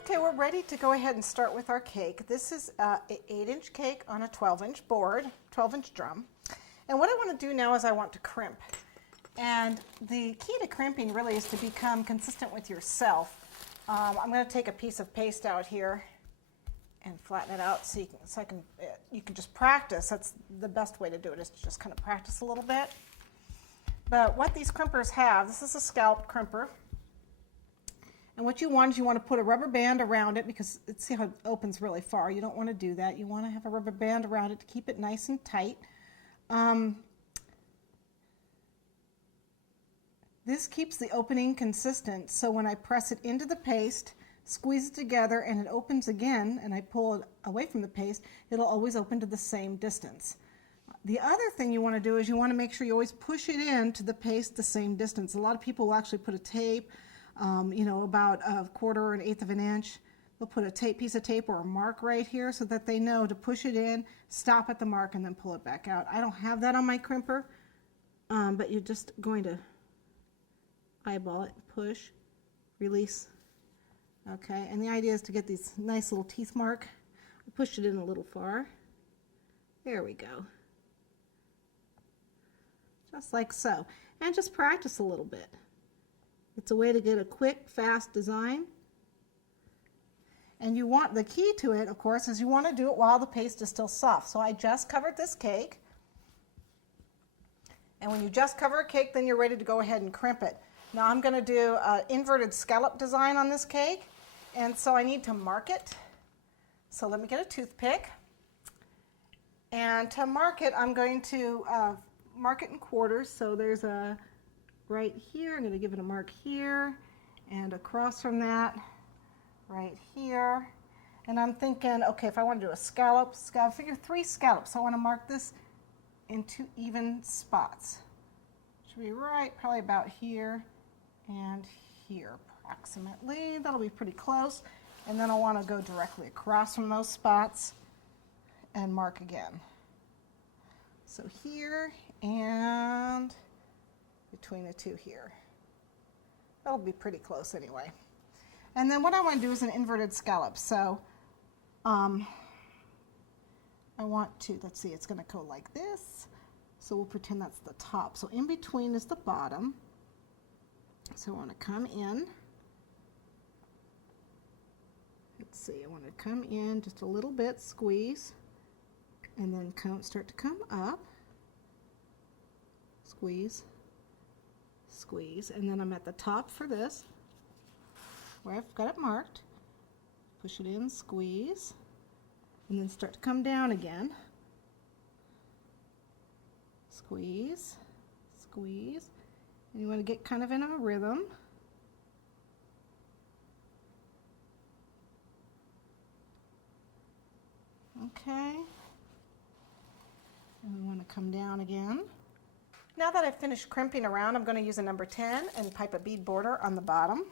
Okay, we're ready to go ahead and start with our cake. This is an 8-inch cake on a 12-inch board, 12-inch drum. And what I want to do now is I want to crimp. And the key to crimping really is to become consistent with yourself. I'm going to take a piece of paste out here and flatten it out so you can just practice. That's the best way to do it, is to just kind of practice a little bit. But what these crimpers have, this is a scalloped crimper. And what you want is you want to put a rubber band around it, because see how it opens really far. You don't want to do that. You want to have a rubber band around it to keep it nice and tight. This keeps the opening consistent, so when I press it into the paste, squeeze it together, and it opens again, and I pull it away from the paste, it'll always open to the same distance. The other thing you want to do is you want to make sure you always push it into the paste the same distance. A lot of people will actually put a tape, about a quarter or an eighth of an inch. They'll put a piece of tape or a mark right here so that they know to push it in, stop at the mark, and then pull it back out. I don't have that on my crimper, but you're just going to eyeball it, push, release. Okay, and the idea is to get these nice little teeth mark. I pushed it in a little far. There we go. Just like so. And just practice a little bit. It's a way to get a quick, fast design. And the key to it, of course, is you want to do it while the paste is still soft. So I just covered this cake. And when you just cover a cake, then you're ready to go ahead and crimp it. Now I'm going to do an inverted scallop design on this cake. And so I need to mark it. So let me get a toothpick. And to mark it, I'm going to mark it in quarters. So there's a right here. I'm going to give it a mark here, and across from that, right here. And I'm thinking, okay, if I want to do a scallop, figure 3 scallops. So I want to mark this in 2 even spots. Should be right, probably about here and here, approximately. That'll be pretty close. And then I want to go directly across from those spots and mark again. So here and between the 2 here. That'll be pretty close anyway. And then what I want to do is an inverted scallop. So I want to, let's see, it's going to go like this. So we'll pretend that's the top. So in between is the bottom. So I want to come in. Let's see, I want to come in just a little bit, squeeze, and then start to come up. Squeeze, squeeze, and then I'm at the top for this, where I've got it marked. Push it in, squeeze, and then start to come down again. Squeeze, squeeze, and you want to get kind of in a rhythm. Okay, and we want to come down again. Now that I've finished crimping around, I'm going to use a number 10 and pipe a bead border on the bottom.